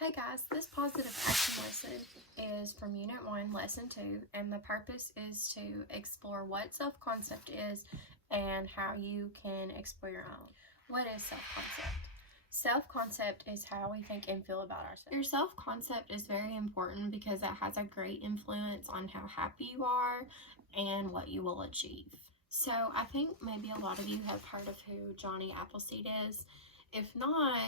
Hey guys, this positive action lesson is from Unit 1, Lesson 2, and the purpose is to explore what self-concept is and how you can explore your own. What is self-concept? Self-concept is how we think and feel about ourselves. Your self-concept is very important because it has a great influence on how happy you are and what you will achieve. So I think maybe a lot of you have heard of who Johnny Appleseed is. If not,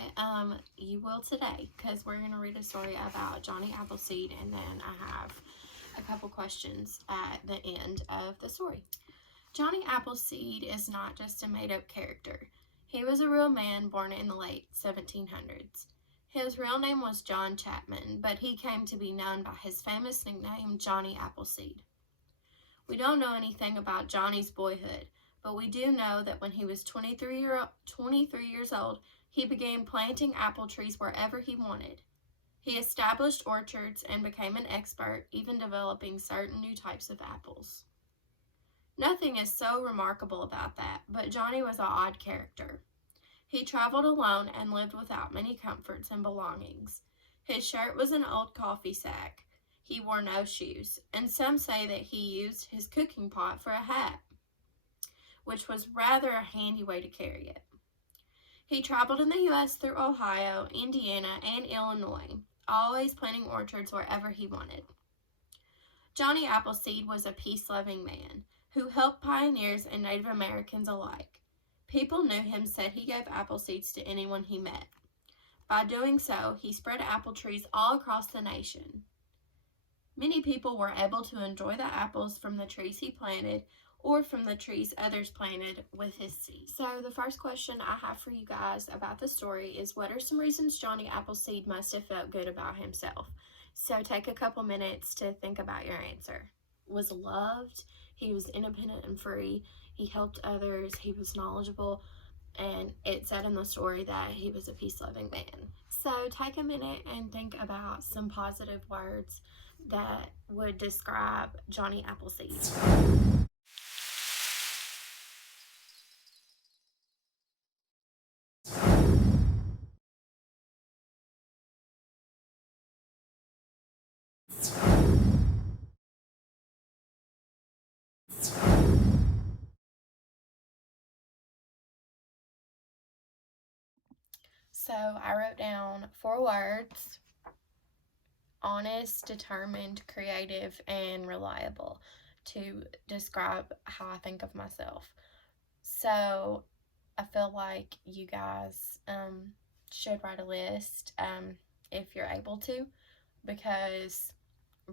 you will today, because we're going to read a story about Johnny Appleseed, and then I have a couple questions at the end of the story. Johnny Appleseed is not just a made-up character. He was a real man born in the late 1700s. His real name was John Chapman, but he came to be known by his famous nickname, Johnny Appleseed. We don't know anything about Johnny's boyhood, but we do know that when he was 23 years old, he began planting apple trees wherever he wanted. He established orchards and became an expert, even developing certain new types of apples. Nothing is so remarkable about that, but Johnny was an odd character. He traveled alone and lived without many comforts and belongings. His shirt was an old coffee sack. He wore no shoes, and some say that he used his cooking pot for a hat, which was rather a handy way to carry it. He traveled in the U.S. through Ohio, Indiana, and Illinois, always planting orchards wherever he wanted. Johnny Appleseed was a peace-loving man who helped pioneers and Native Americans alike. People knew him said he gave apple seeds to anyone he met. By doing so, he spread apple trees all across the nation. Many people were able to enjoy the apples from the trees he planted or from the trees others planted with his seeds. So the first question I have for you guys about the story is, what are some reasons Johnny Appleseed must have felt good about himself? So take a couple minutes to think about your answer. Was loved, he was independent and free, he helped others, he was knowledgeable, and it said in the story that he was a peace-loving man. So take a minute and think about some positive words that would describe Johnny Appleseed. So I wrote down 4 words: honest, determined, creative, and reliable, to describe how I think of myself. So I feel like you guys should write a list if you're able to, because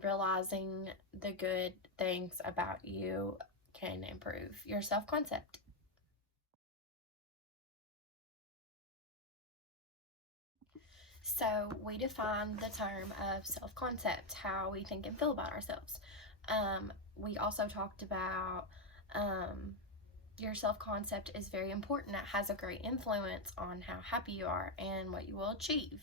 realizing the good things about you can improve your self-concept. So we define the term of self-concept, how we think and feel about ourselves. We also talked about your self-concept is very important. It has a great influence on how happy you are and what you will achieve.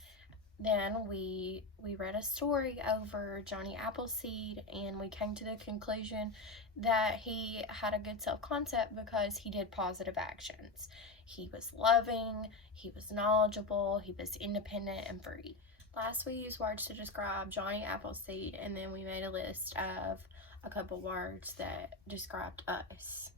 Then we read a story over Johnny Appleseed, and we came to the conclusion that he had a good self-concept because he did positive actions. He was loving, he was knowledgeable, he was independent and free. Last, we used words to describe Johnny Appleseed, and then we made a list of a couple words that described us.